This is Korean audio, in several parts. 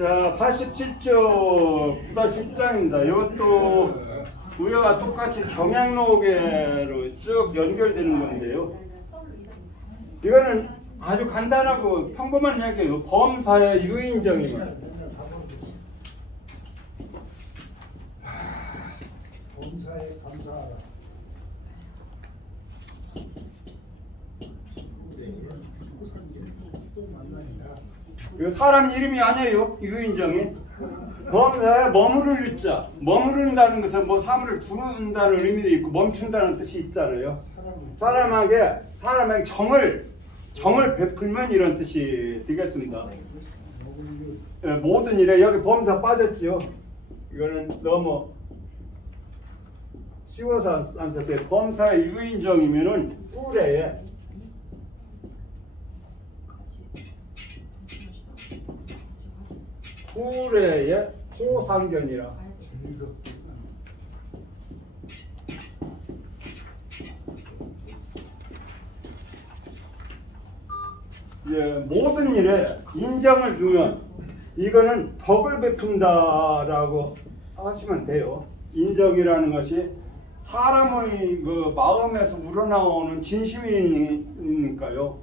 자, 87조 9-10장입니다. 이것도 우여와 똑같이 경향록으로 쭉 연결되는 건데요. 이거는 아주 간단하고 평범한 이야기예요. 범사의 유인정입니다. 범사에 감사하라. 이거 사람 이름이 아니에요. 유인정이. 범사에 머무를 유자. 머무른다는 것은 뭐 사물을 두는다는 의미도 있고 멈춘다는 뜻이 있잖아요. 사람에게 정을 베풀면 이런 뜻이 되겠습니다. 모든 일에 여기 범사 빠졌지요. 이거는 너무 쉬워서 안 썼대요. 범사의 유인정이면은 후래의 호상견이라. 모든 일에 인정을 주면 이거는 덕을 베푼다라고 하시면 돼요. 인정이라는 것이 사람의 그 마음에서 우러나오는 진심이니까요.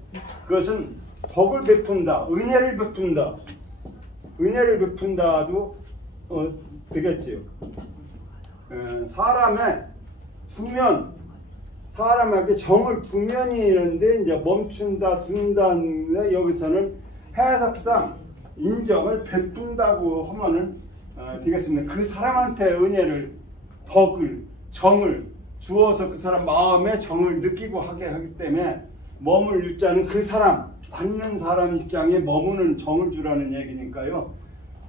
그것은 덕을 베푼다, 은혜를 베푼다. 은혜를 베푼다도 되겠지요. 사람에게 정을 두면이 있는데 이제 멈춘다, 둔다는데 여기서는 해석상 인정을 베푼다고 하면은 되겠습니다. 그 사람한테 은혜를, 덕을, 정을 주어서 그 사람 마음에 정을 느끼고 하게 하기 때문에 머물 유자는 그 사람, 받는 사람 입장에 머무는 정을 주라는 얘기니까요.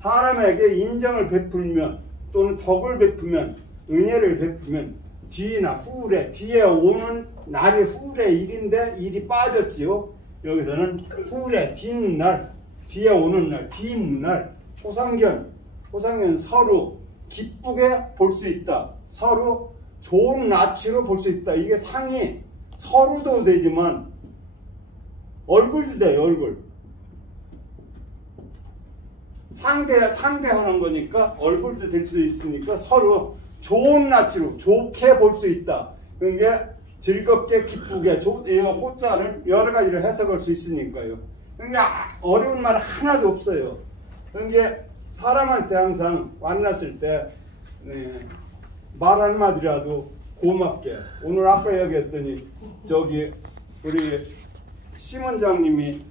사람에게 인정을 베풀면 또는 덕을 베풀면 은혜를 베풀면 뒤나 후래, 뒤에 오는 날이 후래 일인데 일이 빠졌지요. 여기서는 후래, 뒷날, 뒤에 오는 날, 뒷날, 호상견 서로 기쁘게 볼 수 있다. 서로 좋은 낯으로 볼 수 있다. 이게 상이 서로도 되지만 얼굴도 돼요. 얼굴 상대하는 거니까 얼굴도 될 수도 있으니까 서로 좋은 낯으로 좋게 볼 수 있다. 그러니까 즐겁게 기쁘게 호자를 여러 가지로 해석할 수 있으니까요. 그러니까 어려운 말 하나도 없어요. 그러니까 사람한테 항상 만났을 때 말 한마디라도 고맙게. 오늘 아까 얘기했더니 저기 우리 심원장님이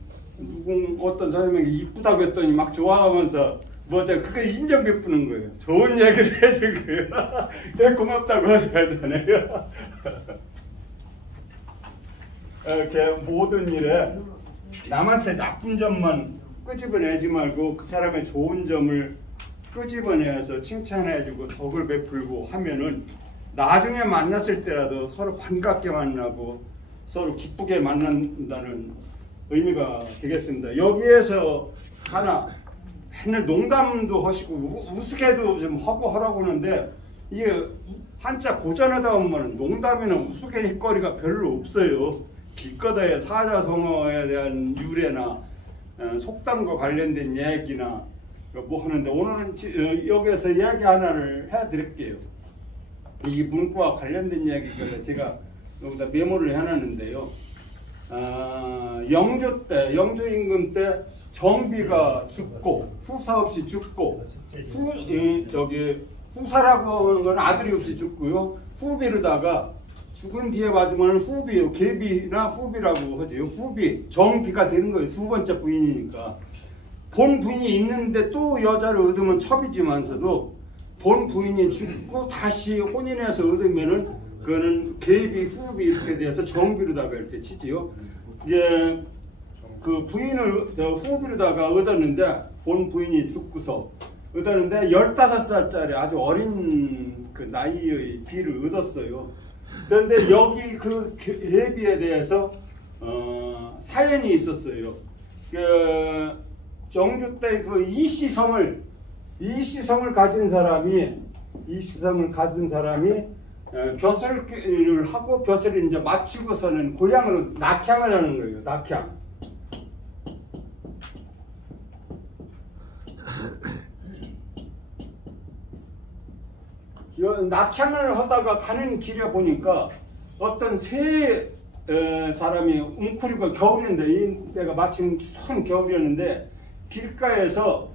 어떤 사람에게 이쁘다고 했더니 막 좋아하면서 그게 인정 베푸는 거예요. 좋은 얘기를 해준 거예요. 되게 고맙다고 하잖아요. 이렇게 모든 일에 남한테 나쁜 점만 끄집어내지 말고 그 사람의 좋은 점을 끄집어내서 칭찬해주고 덕을 베풀고 하면은 나중에 만났을 때라도 서로 반갑게 만나고 서로 기쁘게 만난다는 의미가 되겠습니다. 여기에서 하나 맨날 농담도 하시고 우스개도 좀 하고 하라고 하는데 이게 한자 고전하다 보면 농담이나 우스갯거리가 별로 없어요. 기껏해야 사자성어에 대한 유래나 속담과 관련된 얘기나 뭐 하는데 오늘은 여기에서 이야기 하나를 해드릴게요. 이 문구와 관련된 이야기를 제가 여기다 메모를 해놨는데요. 영조 임금 때 정비가 죽고 후사 없이 죽고 후사라고 하는 건 아들이 없이 죽고요. 후비로다가 죽은 뒤에 맞으면 후비, 계비나 후비라고 하죠. 후비, 정비가 되는 거예요. 두 번째 부인이니까. 본 부인이 있는데 또 여자를 얻으면 첩이지만서도 본 부인이 죽고 다시 혼인해서 얻으면은 그거는 계비, 후비 이렇게 돼서 정비로다가 이렇게 치지요. 이제 그 부인을 후비로다가 얻었는데 본 부인이 죽고서 얻었는데 15살짜리 아주 어린 그 나이의 비를 얻었어요. 그런데 여기 그 계비에 대해서 사연이 있었어요. 그 정조 때 그 이시성을 가진 사람이 벼슬을 하고 벼슬을 이제 마치고서는 고향으로 낙향을 하는 거예요. 낙향. 낙향을 하다가 가는 길에 보니까 어떤 세 사람이 웅크리고 겨울인데 이때가 마침 추운 겨울이었는데 길가에서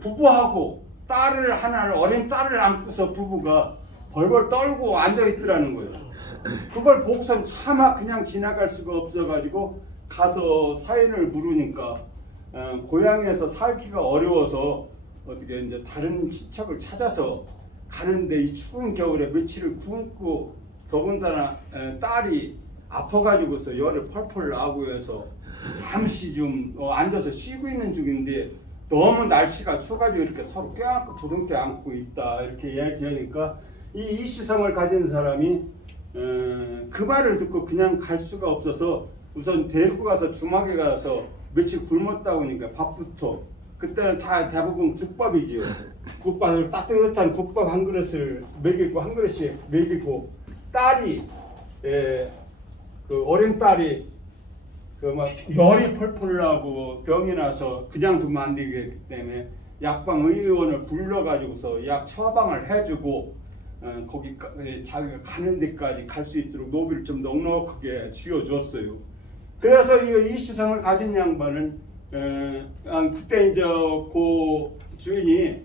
부부하고 딸을 하나를 어린 딸을 안고서 부부가 벌벌 떨고 앉아 있더라는 거예요. 그걸 보고선 차마 그냥 지나갈 수가 없어가지고 가서 사인을 물으니까 고향에서 살기가 어려워서 어떻게 이제 다른 친척을 찾아서 가는데 이 추운 겨울에 며칠을 굶고 더군다나 딸이 아파가지고서 열이 펄펄 나고 해서 잠시 좀 앉아서 쉬고 있는 중인데 너무 날씨가 추워가지고 이렇게 서로 껴안고 부둥켜 안고 있다 이렇게 이야기하니까 이 시성을 가진 사람이 그 말을 듣고 그냥 갈 수가 없어서 우선 데리고 가서 주막에 가서 며칠 굶었다 오니까 밥부터 그때는 다 대부분 국밥이지요. 국밥을 따뜻한 국밥 한 그릇을 먹이고 한 그릇씩 먹이고 딸이 그 어린 딸이 그 막 열이 펄펄 나고 병이 나서 그냥 두면 안 되기 때문에 약방 의원을 불러가지고서 약 처방을 해주고 거기 자기가 가는 데까지 갈 수 있도록 노비를 좀 넉넉하게 쥐어줬어요. 그래서 이 시성을 가진 양반은 그때 이제 그 주인이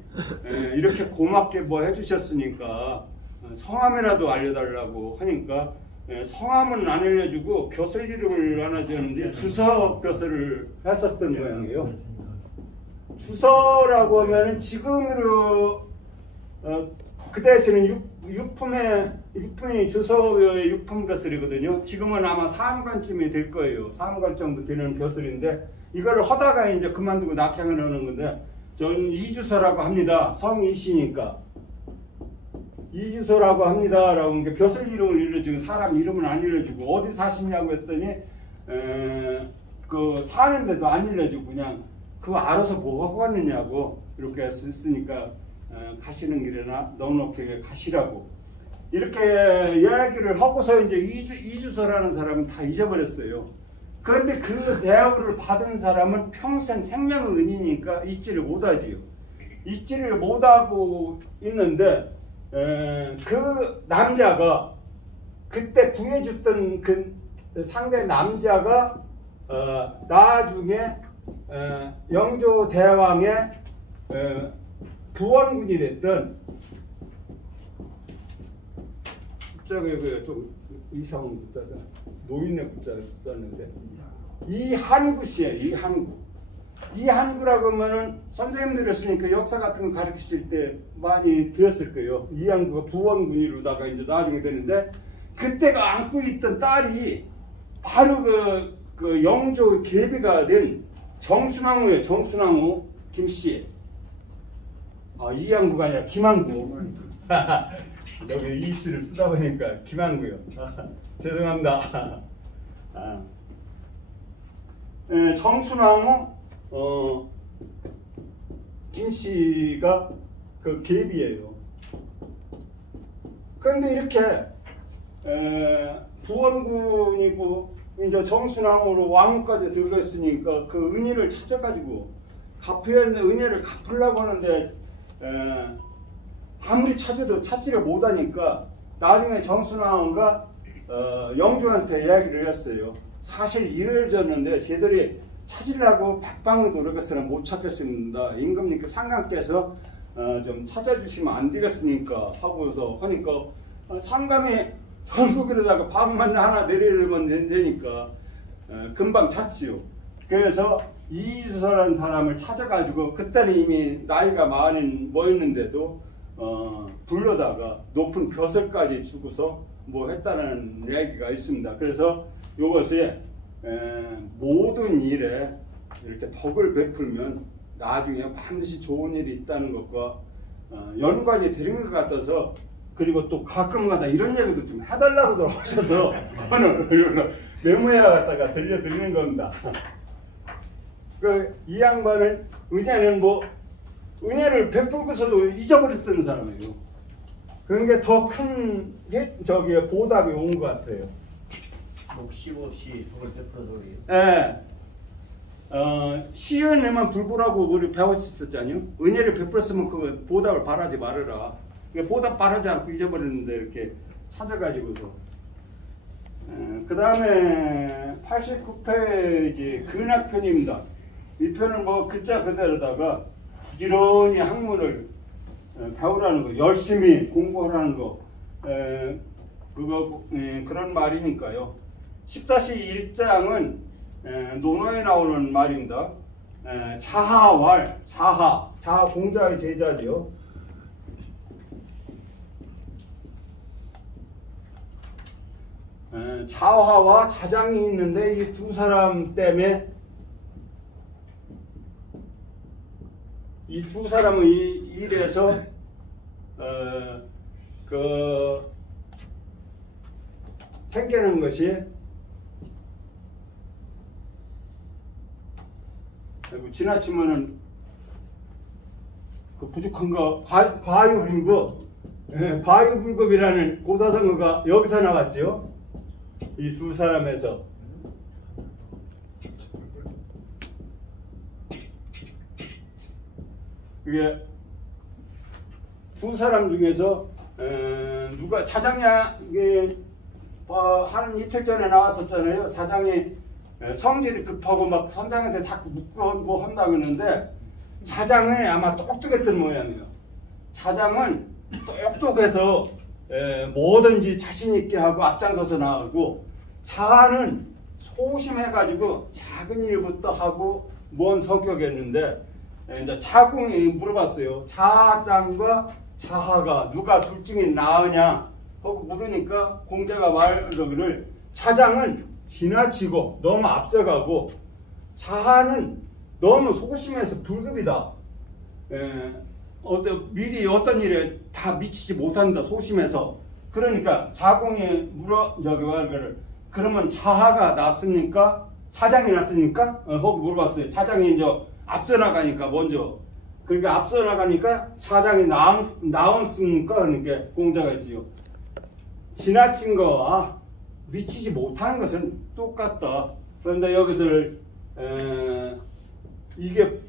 이렇게 고맙게 뭐 해주셨으니까 성함이라도 알려달라고 하니까 성함은 안 알려주고 벼슬 이름을 알려주는데 주서 벼슬을 했었던 모양이에요. 주서라고 하면 지금으로 그 대신에 육품이 주서의 육품 벼슬이거든요. 지금은 아마 사암관쯤이 될 거예요. 사암관 정도 되는 벼슬인데 이걸 하다가 이제 그만두고 낙향을 하는 건데 저는 이주서라고 합니다. 성이 이시니까 이주서라고 합니다 라고 벼슬 이름을 일러주고 사람 이름은 안 일러주고 어디 사시냐고 했더니 그 사는데도 안 일러주고 그냥 그거 알아서 뭐 하고 갔느냐고 이렇게 쓰니까 가시는 길에나 넉넉하게 가시라고 이렇게 이야기를 하고서 이제 이주서라는 사람은 다 잊어버렸어요. 그런데 그 대우를 받은 사람은 평생 생명의 은이니까 잊지를 못하지요. 잊지를 못하고 있는데 그 남자가 그때 구해줬던 그 상대 남자가 나중에 영조 대왕의 부원군이 됐던 국자가 좀 이상한 국자서 노인네 국자를 썼는데 이한구씨예요. 이한구라고 하면은 선생님들이 쓰니까 역사 같은 거 가르치실 때 많이 들었을 거예요. 이한구가 부원군이로다가 이제 나중에 되는데 그때가 안고 있던 딸이 바로 그 영조 계비가 된 정순왕후예요. 정순왕후 김씨. 이한구가 아니라 김한구. 여기 이씨를 쓰다 보니까 김한구요. 죄송합니다. 정순왕후 김씨가 그 계비예요. 그런데 이렇게 부원군이고 이제 정순왕후로 왕후까지 들어갔으니까 그 은혜를 찾아가지고 갚아야 하는 은혜를 갚으려고 하는데 아무리 찾아도 찾지를 못하니까 나중에 정순왕후가 영조한테 이야기를 했어요. 사실 일을 졌는데 쟤들이 찾으려고 백방으로 노력했으나 못 찾겠습니다. 임금님께 상감께서 좀 찾아주시면 안 되겠습니까? 하고서 하니까 상감이 전국에다가 밥만 하나 내리면 되니까 금방 찾지요. 그래서 이주서라는 사람을 찾아가지고 그때는 이미 나이가 많이 모였는데도 불러다가 높은 벼슬까지 주고서 뭐 했다는 이야기가 있습니다. 그래서 이것이 모든 일에 이렇게 덕을 베풀면 나중에 반드시 좋은 일이 있다는 것과 연관이 되는 것 같아서 그리고 또 가끔가다 이런 얘기도 좀 해달라고도 하셔서 오늘 메모해 갖다가 들려드리는 겁니다. 이 양반은 은혜는 뭐 은혜를 베풀고서도 잊어버렸던 사람이에요. 그런 게 더 큰 보답이 온 것 같아요. 묵시 없이 덕을 베풀어도요. 예. 시은에만 불보라고 우리 배웠었잖아요. 은혜를 베풀었으면 그 보답을 바라지 말아라. 보다 빠르지 않고 잊어버리는데 이렇게 찾아가지고서. 그 다음에 89페이지 근학편입니다. 이 편은 뭐 글자 그대로다가 부지런히 학문을 배우라는 거, 열심히 공부하라는 거, 그런 말이니까요. 10-1장은 논어에 나오는 말입니다. 자하왈, 자하 공자의 제자지요. 자화와 자장이 있는데 이 두 사람 때문에 이 두 사람의 일에서 생기는 것이 지나치면은 그 부족한 거 과유불급, 과유불급이라는 고사성어가 여기서 나왔죠. 이 두 사람에서. 그게 두 사람 중에서 누가 자장이 한 이틀 전에 나왔었잖아요. 자장이 성질이 급하고 막 선생한테 자꾸 묻고 한다고 그러는데 자장은 아마 똑똑했던 모양이에요. 자장은 똑똑해서 뭐든지 자신 있게 하고 앞장서서 나가고, 자하는 소심해가지고 작은 일부터 하고 먼 성격이었는데, 이제 차공이 물어봤어요. 자장과 자하가 누가 둘 중에 나으냐 하고 물으니까 공자가 말하기를 자장은 지나치고 너무 앞서가고 자하는 너무 소심해서 불급이다. 미리 어떤 일에 다 미치지 못한다, 소심해서. 그러니까 자공이 말거를 그러면 자하가 낫습니까? 자장이 낫습니까? 하고 물어봤어요. 자장이 이제 앞서 나가니까 먼저. 그러니까 앞서 나가니까 자장이 나았습니까? 그러니까 공자가 있지요. 지나친 거와 미치지 못하는 것은 똑같다. 그런데 여기서 이게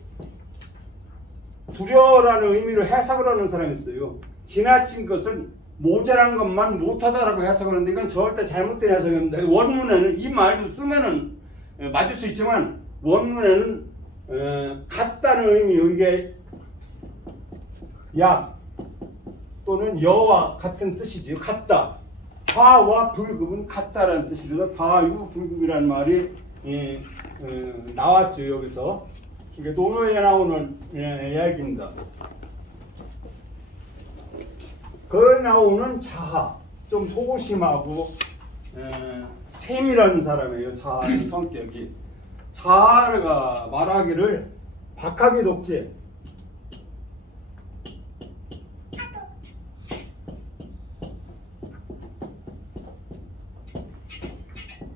두려라는 의미로 해석을 하는 사람이 있어요. 지나친 것은 모자란 것만 못하다라고 해석을 하는데 이건 절대 잘못된 해석인데, 원문에는 이 말도 쓰면은 맞을 수 있지만 원문에는 같다는 의미요. 이게 약 또는 여와 같은 뜻이지요. 같다. 과와 불급은 같다라는 뜻이라서 과유 불급이라는 말이 나왔죠. 여기서 이게 논어에 나오는 이야기입니다. 그 나오는 자하, 좀 소심하고 세밀한 사람이에요. 자하의 성격이. 자하가 말하기를 박하기 독재,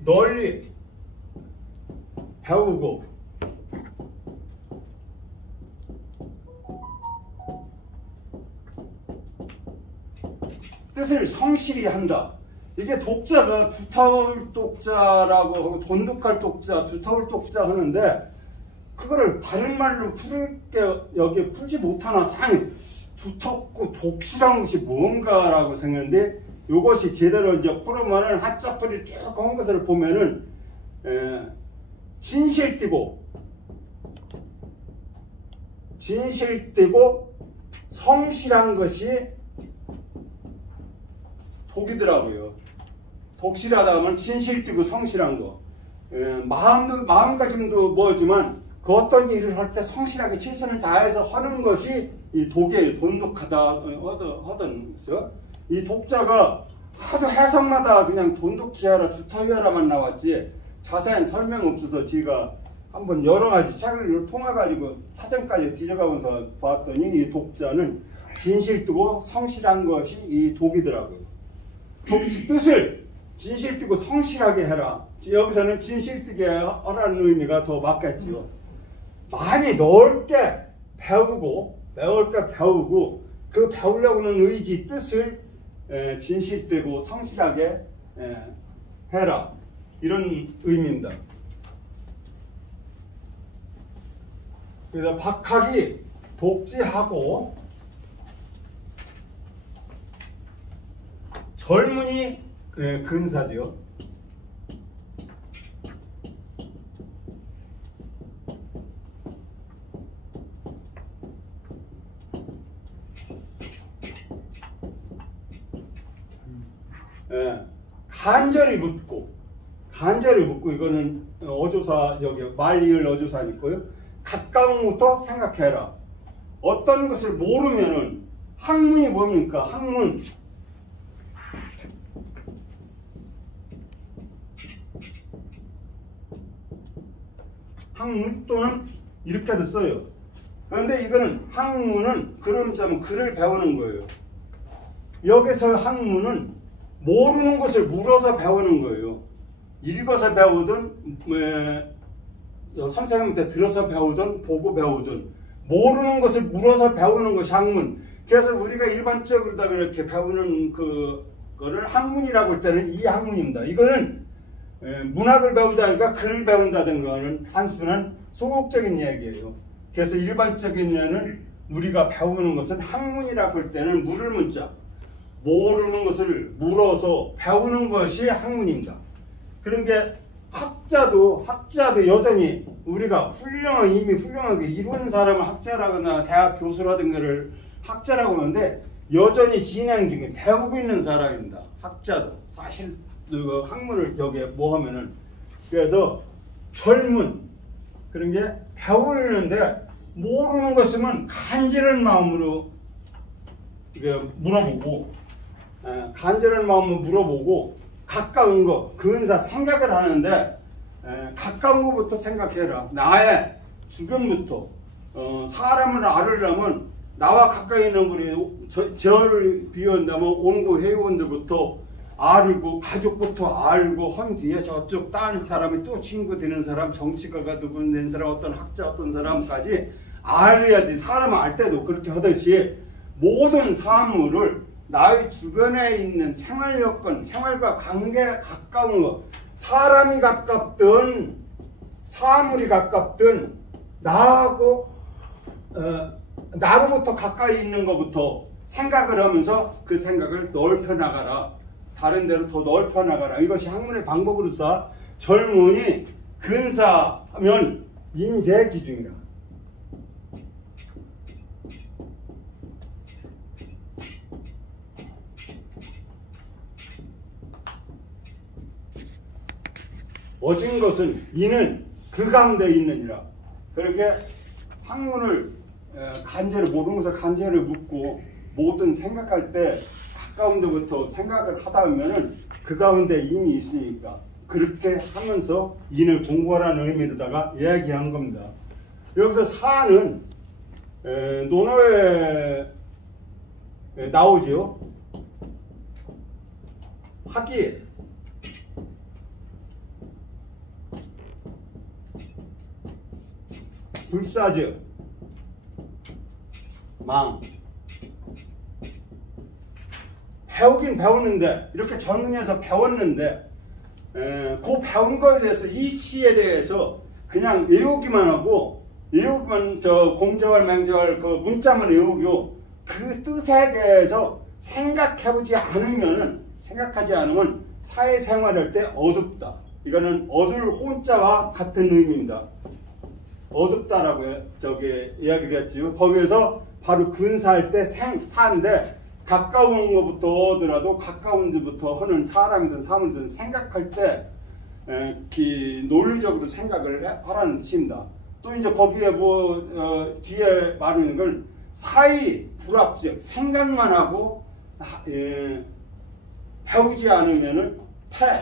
널리 배우고 뜻을 성실히 한다. 이게 독자가 두터울 독자라고 하고 돈독할 독자, 두터울 독자 하는데 그거를 다른 말로 풀게 여기에 풀지 못하나. 아니, 두텁고 독실한 것이 뭔가라고 생각했는데 이것이 제대로 이제 풀으면은 한자풀이 쭉 한 것을 보면은 진실되고 성실한 것이 독이더라고요. 독실하다 하면 진실되고 성실한 거. 마음가짐도 뭐지만 그 어떤 일을 할 때 성실하게 최선을 다해서 하는 것이 이 독이에요. 돈독하다 하던 것이요. 이 독자가 하도 해석마다 그냥 돈독히 하라, 두터히 하라만 나왔지 자세한 설명 없어서 제가 한번 여러 가지 책을 통해가지고 사전까지 뒤져가면서 봤더니 이 독자는 진실되고 성실한 것이 이 독이더라고요. 독지 뜻을 진실되고 성실하게 해라. 여기서는 진실되게 하라는 의미가 더 맞겠지요. 많이 넓게 배우고 그 배우려고 하는 의지, 뜻을 진실되고 성실하게 해라. 이런 의미입니다. 그래서 박학이 독지하고 젊은이 근사죠. 간절히 묻고 이거는 어조사 여기 말리을 어조사 있고요. 가까움부터 생각해라. 어떤 것을 모르면은 학문이 뭡니까? 학문 또는 이렇게도 써요. 그런데 이거는 학문은 글을 배우는 거예요. 여기서 학문은 모르는 것을 물어서 배우는 거예요. 읽어서 배우든 선생님한테 들어서 배우든 보고 배우든 모르는 것을 물어서 배우는 것이 학문. 그래서 우리가 일반적으로 다 그렇게 배우는 그거를 학문이라고 할 때는 이 학문입니다. 이거는 문학을 배운다든가 글을 배운다든가는 단순한 소극적인 이야기예요. 그래서 일반적인 예는 우리가 배우는 것은 학문이라고 할 때는 물을 문자 모르는 것을 물어서 배우는 것이 학문입니다. 그런 게 학자도 여전히 우리가 이미 훌륭하게 이룬 사람을 학자라거나 대학 교수라든가를 학자라고 하는데 여전히 진행 중에 배우고 있는 사람입니다. 학자도 사실 그 학문을 여기에 뭐 하면은 그래서 젊은 그런 게 배우는데 모르는 것이면 간절한 마음으로 물어보고 가까운 거 근사 생각을 하는데 가까운 것부터 생각해라. 나의 주변부터 사람을 알으려면 나와 가까이 있는 우리 저를 비운다면 온고 회원들부터 알고 가족부터 알고 한 뒤에 저쪽 딴 사람이 또 친구 되는 사람 정치가가 누군 된 사람 어떤 학자 어떤 사람까지 알아야지. 사람을 알 때도 그렇게 하듯이 모든 사물을 나의 주변에 있는 생활 여건, 생활과 관계 가까운 것, 사람이 가깝든 사물이 가깝든 나로부터 가까이 있는 것부터 생각을 하면서 그 생각을 넓혀 나가라. 다른 데로 더 넓혀 나가라. 이것이 학문의 방법으로서 젊은이 근사하면 인재 기준이라. 어진 것은 이는 그 가운데 있느니라. 그렇게 학문을 간절히 모든 것을 간절히 묻고 모든 생각할 때 가까운 데부터 생각을 하다 보면은 그 가운데 인이 있으니까 그렇게 하면서 인을 공부하라는 의미로다가 이야기한 겁니다. 여기서 사는 논어에 나오죠. 학기 불사죠. 망. 배우긴 배웠는데 이렇게 전문에서 배웠는데 그 배운 거에 대해서 이치에 대해서 그냥 외우기만 하고 저 공자월 맹자월 그 문자만 외우고 그 뜻에 대해서 생각하지 않으면 사회생활할 때 어둡다. 이거는 어둘 혼자와 같은 의미입니다. 어둡다라고 저기 이야기를 했지요. 거기에서 바로 근사할 때 사인데 가까운 것부터 하더라도 가까운 데부터 하는 사람이든 사물이든 생각할 때 논리적으로 생각을 하라는 뜻입니다. 또 이제 거기에 뒤에 말하는 걸 사이 불합적 생각만 하고 배우지 않으면은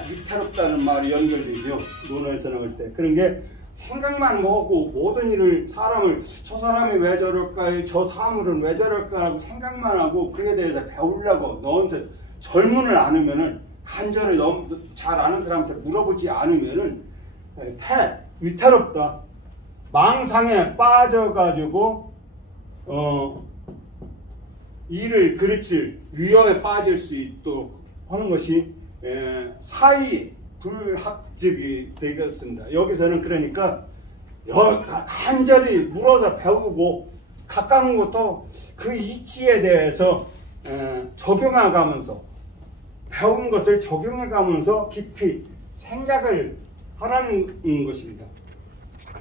위태롭다는 말이 연결되죠. 논어에서 나올 때. 그런 게 생각만 하고 모든 일을 저 사람이 왜 저럴까, 저 사물은 왜 저럴까 하고 생각만 하고 그에 대해서 배우려고 너한테 젊은을 않으면은 간절히 너무 잘 아는 사람한테 물어보지 않으면은 위태롭다. 망상에 빠져가지고 일을 그르칠 위험에 빠질 수 있도록 하는 것이 사이 불합적이 되겠습니다. 여기서는 그러니까 간절히 물어서 배우고 가까운 것도 그 이치에 대해서 적용해가면서 배운 것을 적용해 가면서 깊이 생각을 하라는 것입니다.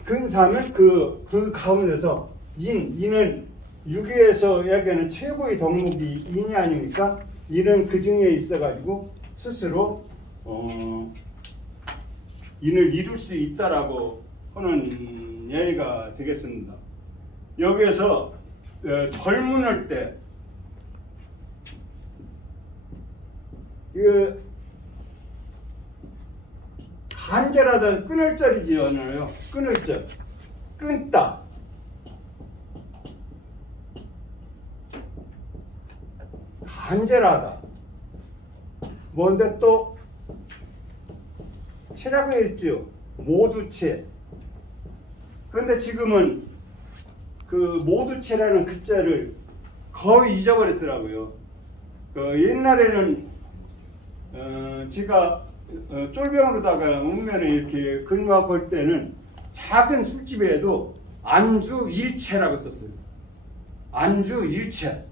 근사하면 그 가운데서 인은 유교에서 이야기하는 최고의 덕목이 인이 아닙니까? 인은 그 중에 있어가지고 스스로 인을 이룰 수 있다라고 하는 예가 되겠습니다. 여기에서 젊은을 때 간절하다 끊을 절이지 않아요. 끊을 절, 끊다. 간절하다. 뭔데 또 체라고 했죠. 모두체. 그런데 지금은 그 모두체라는 글자를 거의 잊어버렸더라고요. 옛날에는 제가 쫄병으로다가 읍면에 이렇게 근무하고 할 때는 작은 술집에도 안주 일체라고 썼어요. 안주 일체.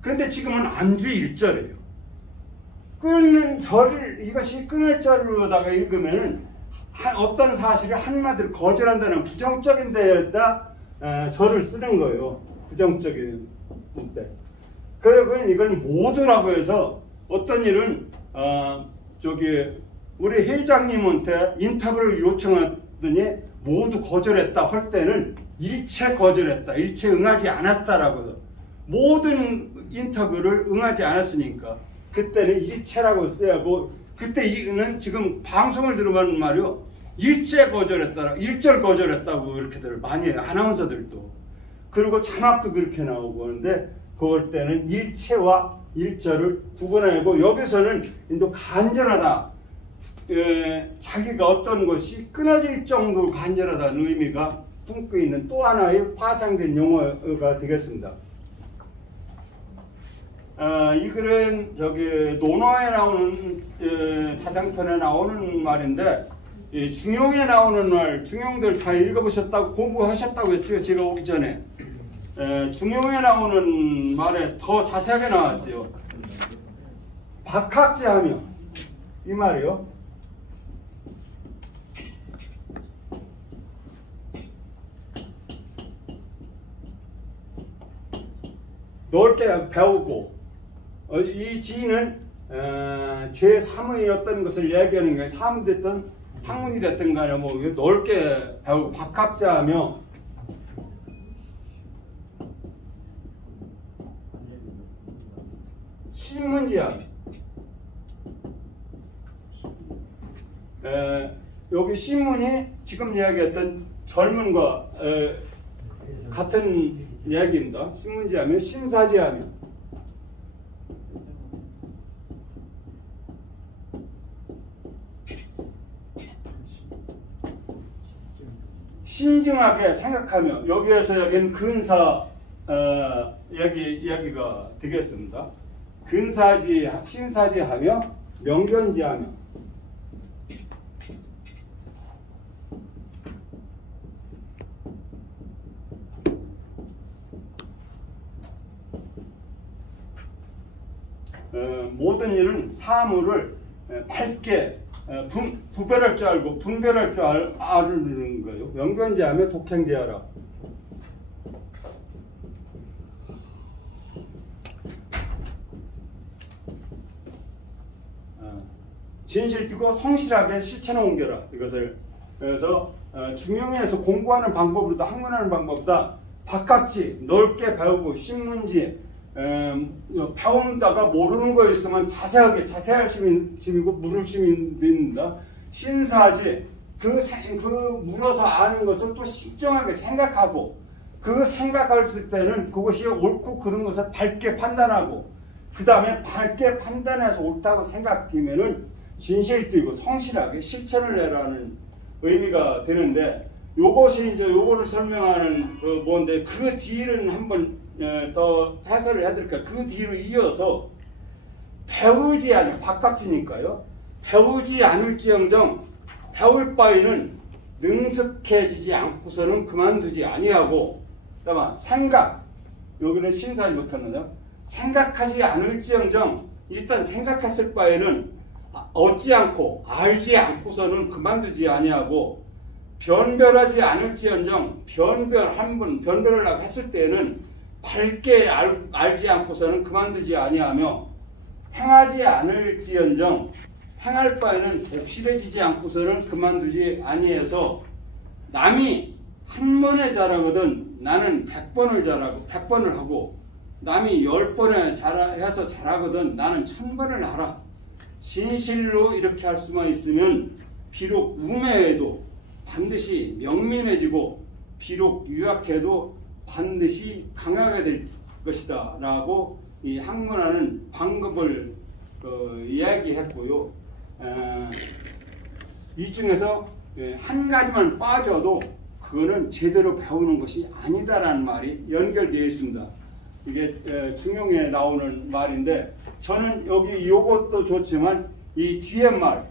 근데 지금은 안주 일절이에요. 끊는 절을, 이것이 끊을 절로다가 읽으면은 어떤 사실을 한마디로 거절한다는 부정적인 데에다 절을 쓰는 거예요. 부정적인 때. 그러면 이건 모두라고 해서 어떤 일은 우리 회장님한테 인터뷰를 요청하더니 모두 거절했다 할 때는 일체 거절했다, 일체 응하지 않았다라고 해서 모든 인터뷰를 응하지 않았으니까 그때는 일체라고 써야 하고, 그때 이는 지금 방송을 들어보는 말이요, 일체 거절했다, 일절 거절했다고 이렇게들 많이 해요. 아나운서들도. 그리고 자막도 그렇게 나오고 하는데 그럴 때는 일체와 일절을 구분하고, 여기서는 또 간절하다, 자기가 어떤 것이 끊어질 정도로 간절하다는 의미가 품고 있는 또 하나의 파생된 용어가 되겠습니다. 이 글은 논어에 나오는 자장편에 나오는 말인데, 중용에 나오는 말, 중용들 다 읽어보셨다고, 공부하셨다고 했죠, 제가 오기 전에. 중용에 나오는 말에 더 자세하게 나왔죠. 박학지하며, 이 말이요. 넓게 배우고, 이 지는 제3의 어떤 것을 이야기하는 거예요. 사문이 됐든 학문이 됐든 간에 뭐 넓게 배우고, 박학자하며 신문지하며, 여기 신문이 지금 이야기했던 젊은과 같은 이야기입니다. 신문지하며 신사지하며, 신중하게 생각하며, 여기에서 여기는 근사 이야기가 되겠습니다. 근사지, 신사지하며 명견지하며, 모든 일은 사물을 밝게 구별할 줄 알고 분별할 줄 아는 거예요. 명견지하며 독행지하라. 진실 띠고 성실하게 실천에 옮겨라. 이것을 그래서 중용에서 공부하는 방법보다, 학문하는 방법보다 바깥지 넓게 배우고, 신문지 배운다가 모르는 거 있으면 자세할 심이고 물을 심이 됩니다. 신사지, 그 물어서 아는 것을 또 신중하게 생각하고, 그 생각할 때는 그것이 옳고 그른 것을 밝게 판단하고, 그 다음에 밝게 판단해서 옳다고 생각되면은 진실되고 성실하게 실천을 해라는 의미가 되는데, 요것이 이제 요거를 설명하는 뭔데, 그 뒤를 한번 더 해설을 해드릴까요? 그 뒤로 이어서 배우지 않을, 바깥이니까요. 배우지 않을지언정 배울 바에는 능숙해지지 않고서는 그만두지 아니하고, 그다음에 생각, 여기는 신사를 못하는데요. 생각하지 않을지언정 일단 생각했을 바에는 얻지 않고 알지 않고서는 그만두지 아니하고 변별하지 않을지언정 변별하려고 했을 때에는 밝게 알지 않고서는 그만두지 아니하며 행하지 않을지언정 행할 바에는 독실해지지 않고서는 그만두지 아니해서 남이 한 번에 잘하거든 나는 100번을 하고 남이 10번에 해서 잘하거든 나는 1000번을 하라. 진실로 이렇게 할 수만 있으면 비록 우매해도 반드시 명민해지고 비록 유약해도 반드시 강하게 될 것이다 라고 이 학문하는 방법을 이야기했고요. 이 중에서 한 가지만 빠져도 그거는 제대로 배우는 것이 아니다라는 말이 연결되어 있습니다. 이게 중용에 나오는 말인데 저는 여기 이것도 좋지만 이 뒤에 말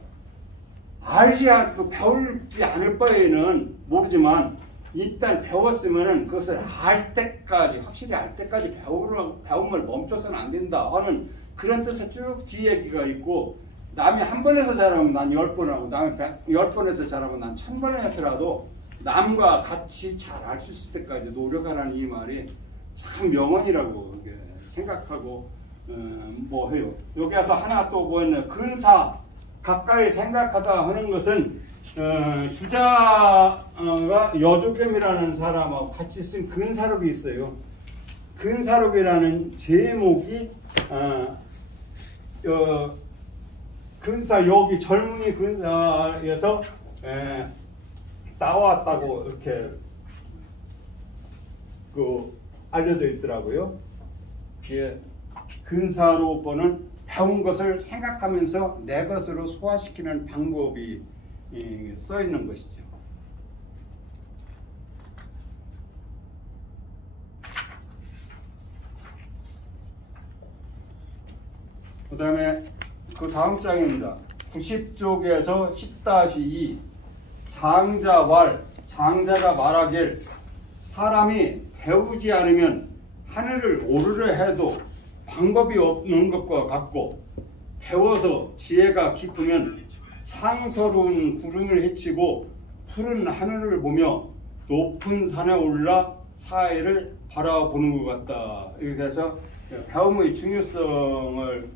알지 않고 배우지 않을 바에는 모르지만 일단 배웠으면은 그것을 알 때까지 확실히 알 때까지 배움을 멈춰서는 안 된다 하는 그런 뜻의 쭉 뒤에 얘기가 있고 남이 한 번에서 잘하면 난 10번 하고 남이 10번에서 잘하면 난 1000번을 해서라도 남과 같이 잘 알 수 있을 때까지 노력하라는 이 말이 참 명언이라고 생각하고 뭐 해요. 여기에서 하나 또 뭐였냐 근사 가까이 생각하다 하는 것은 주자가 여조겸이라는 사람하고 같이 쓴 근사록이 있어요. 근사록이라는 제목이 근사 여기 젊은이 근사에서 나왔다고 이렇게 알려져 있더라고요. 예, 근사록은 배운 것을 생각하면서 내 것으로 소화시키는 방법이 써 있는 것이죠. 그 다음에 그 다음 장입니다. 90쪽에서 10-2 장자가 말하길 사람이 배우지 않으면 하늘을 오르려 해도 방법이 없는 것과 같고 배워서 지혜가 깊으면 상서로운 구름을 헤치고 푸른 하늘을 보며 높은 산에 올라 사해를 바라보는 것 같다. 이렇게 해서 배움의 중요성을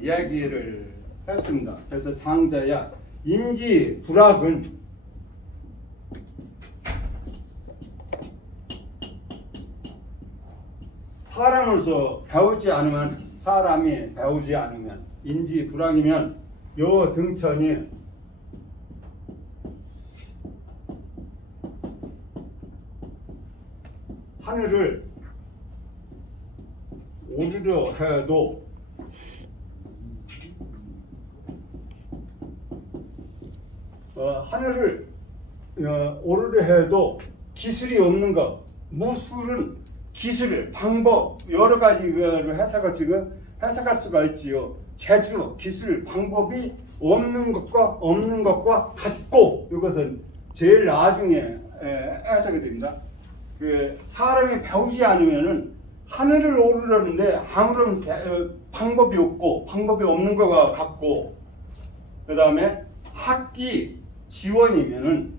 이야기를 했습니다. 그래서 장자야 인지 불학은 사람으로서 사람이 배우지 않으면 인지 불학이면 요 등천이 하늘을 오르려 해도 하늘을 오르려 해도 기술이 없는 것. 무술은 기술, 방법 여러 가지를 해석할 수가 있지요. 재주, 기술, 방법이 없는 것과 같고 이것은 제일 나중에 해석이 됩니다. 사람이 배우지 않으면은 하늘을 오르려는데 아무런 방법이 없고 방법이 없는 것과 같고 그 다음에 학기 지원이면은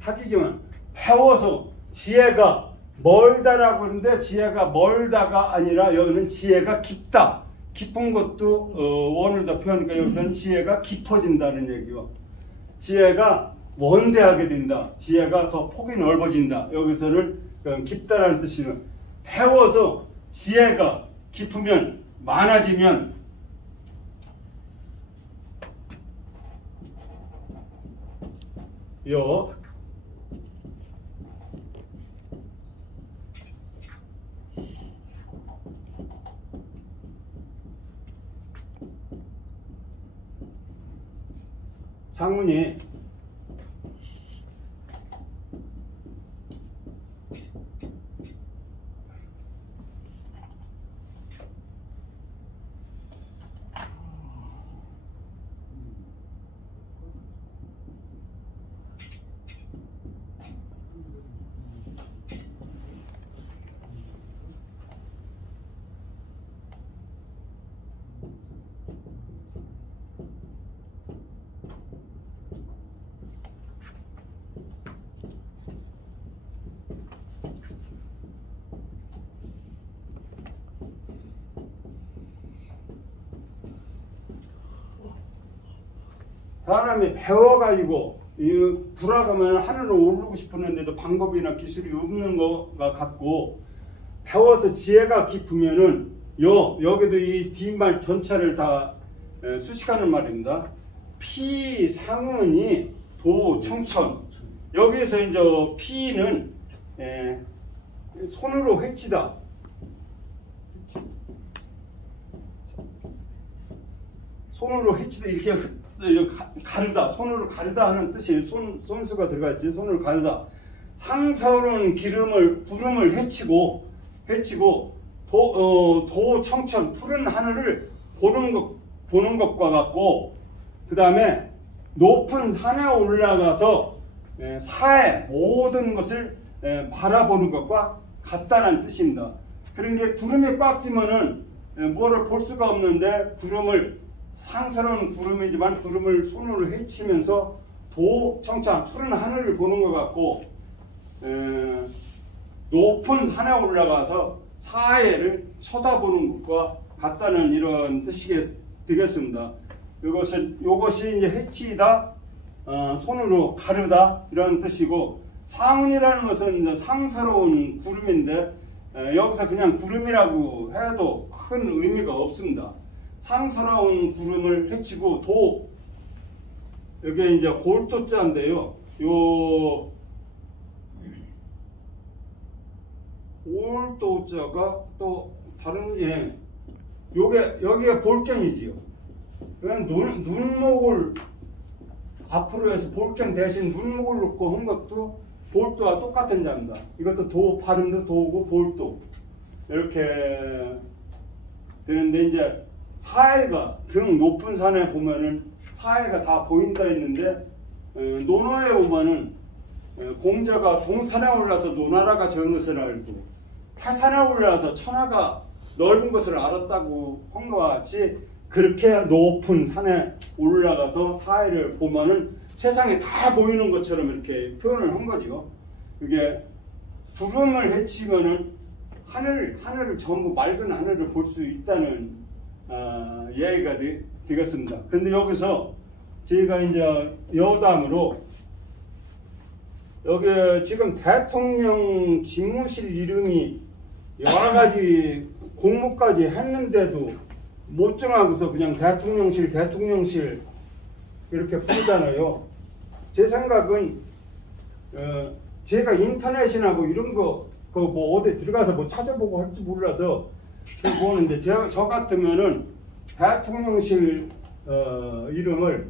학기지만 배워서 지혜가 멀다라고 하는데 지혜가 멀다가 아니라 여기는 지혜가 깊다. 깊은 것도 원을 더 표현하니까 여기서는 지혜가 깊어진다는 얘기요. 지혜가 원대하게 된다. 지혜가 더 폭이 넓어진다. 여기서는 깊다라는 뜻이는 배워서 지혜가 깊으면 많아지면 상문이 사람이 배워가지고 불화가면 하늘로 오르고 싶었는데도 방법이나 기술이 없는 것 같고, 배워서 지혜가 깊으면은 여기도 이 뒷말 전체를 다 수식하는 말입니다. 피 상은이 도 청천. 여기에서 이제 피는 손으로 회치다. 손으로 회치다, 이렇게 가르다, 손으로 가르다 하는 뜻이 손수가 들어가 있지. 손으로 가르다. 상서로운 구름을 헤치고 도 청천, 푸른 하늘을 보는 것과 같고, 그 다음에 높은 산에 올라가서 사해 모든 것을 바라보는 것과 같다는 뜻입니다. 그런 게 구름이 꽉 지면은 뭐를 볼 수가 없는데, 상스러운 구름이지만 구름을 손으로 헤치면서 도 청천, 푸른 하늘을 보는 것 같고, 높은 산에 올라가서 사해를 쳐다보는 것과 같다는 이런 뜻이 되겠습니다. 이것이 이제 헤치다, 손으로 가르다, 이런 뜻이고, 상운이라는 것은 이제 상스러운 구름인데, 여기서 그냥 구름이라고 해도 큰 의미가 없습니다. 상스러운 구름을 헤치고 여기 이제 골도자인데요. 요 골도자가 또 다른 여기가 볼경이지요. 그냥 눈목을 앞으로 해서 볼경 대신 눈목을 놓고 한 것도 볼도와 똑같은 자입니다. 이것도 발음도 도고 볼도 이렇게 되는데, 이제 사해가 등 높은 산에 보면은 사해가 다 보인다 했는데, 논어에 보면은 공자가 동산에 올라서 논하라가 적은 것을 알고 태산에 올라서 천하가 넓은 것을 알았다고 한 것과 같이, 그렇게 높은 산에 올라가서 사해를 보면은 세상에 다 보이는 것처럼 이렇게 표현을 한 거죠. 그게 구름을 헤치면은 하늘을 전부 맑은 하늘을 볼 수 있다는 이야기가 되겠습니다. 그런데 여기서 저희가 이제 여담으로, 여기 지금 대통령 집무실 이름이 여러 가지 공모까지 했는데도 못 정하고서 그냥 대통령실 이렇게 부르잖아요. 제 생각은 제가 인터넷이나 뭐 이런 거 뭐 어디 들어가서 뭐 찾아보고 할지 몰라서 보는데, 저 같으면은 대통령실 이름을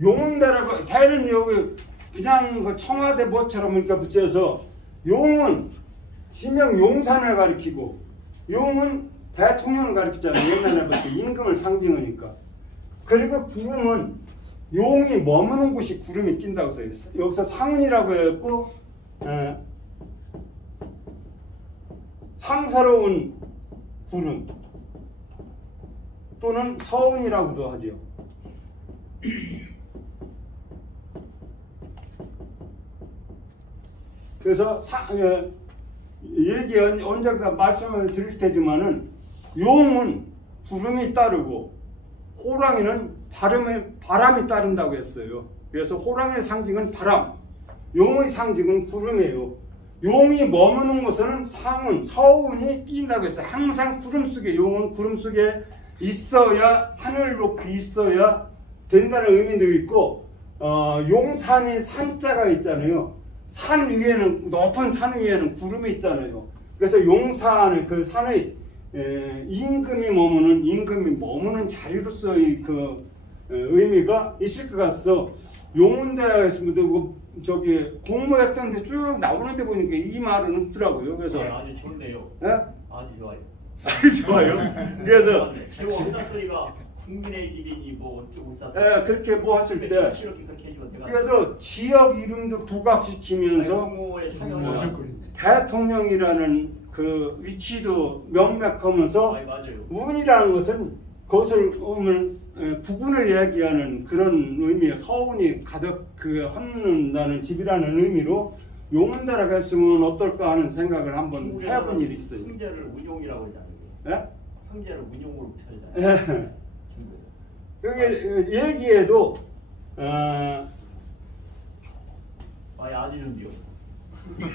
용은대라고, 대는 여기 그냥 그 청와대 뭐처럼 이렇게 붙여서, 용은 지명 용산을 가리키고, 용은 대통령을 가리키잖아요. 옛날에부터 임금을 상징하니까. 그리고 구름은 용이 머무는 곳이 구름이 낀다고 써있어요. 여기서 상운이라고 했고, 상사로운 구름 또는 서운이라고도 하죠. 그래서 언젠가 말씀을 드릴 테지만은, 용은 구름이 따르고 호랑이는 바람이 따른다고 했어요. 그래서 호랑이의 상징은 바람, 용의 상징은 구름이에요. 용이 머무는 곳에는 상운, 서운이 끼인다고 했어요. 항상 구름 속에, 용은 구름 속에 있어야, 하늘 높이 있어야 된다는 의미도 있고, 용산이 산자가 있잖아요. 산 위에는, 높은 산 위에는 구름이 있잖아요. 그래서 용산의 그 산의 임금이 머무는 자리로서의 그 의미가 있을 것 같아서, 용운대가 있으면 저기 공모했던데 쭉 나오는데 보니까 이 말은 없더라고요. 그래서 아주 좋네요. 예? 아주 좋아요. 아주 좋아요. 그래서 지금 혼자 소리가 국민의 집이니 뭐 울산. 예, 그렇게 뭐 했을 때, 그래서 지역 이름도 부각시키면서 대통령이라는 그 위치도 명백하면서 아이, 맞아요. 운이라는 것은 그것을 부군을 이야기하는 그런 의미의 서운이 가득 그 험는다는 집이라는 의미로 용운다라고 했으면 어떨까 하는 생각을 한번 해본 일이 있어요. 형제를 운용이라고 하잖아요. 예? 형제를 운용으로 표현하잖아요. 예. 여기 얘기에도 아주 좋은데요.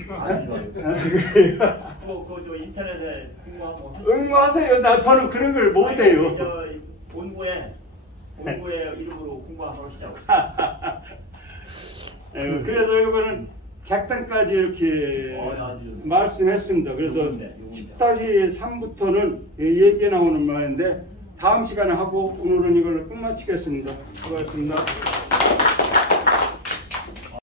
아주 좋아요. 그저 인터넷에 공부하고 응모하세요. 저는 그런 걸 못해요. 본부에 이름으로 공부 한번 하시자고. 그래서 이거는 객단까지 이렇게 말씀했습니다. 그래서 10-3부터는 얘기 나오는 말인데 다음 시간에 하고 오늘은 이걸로 끝마치겠습니다. 수고하셨습니다.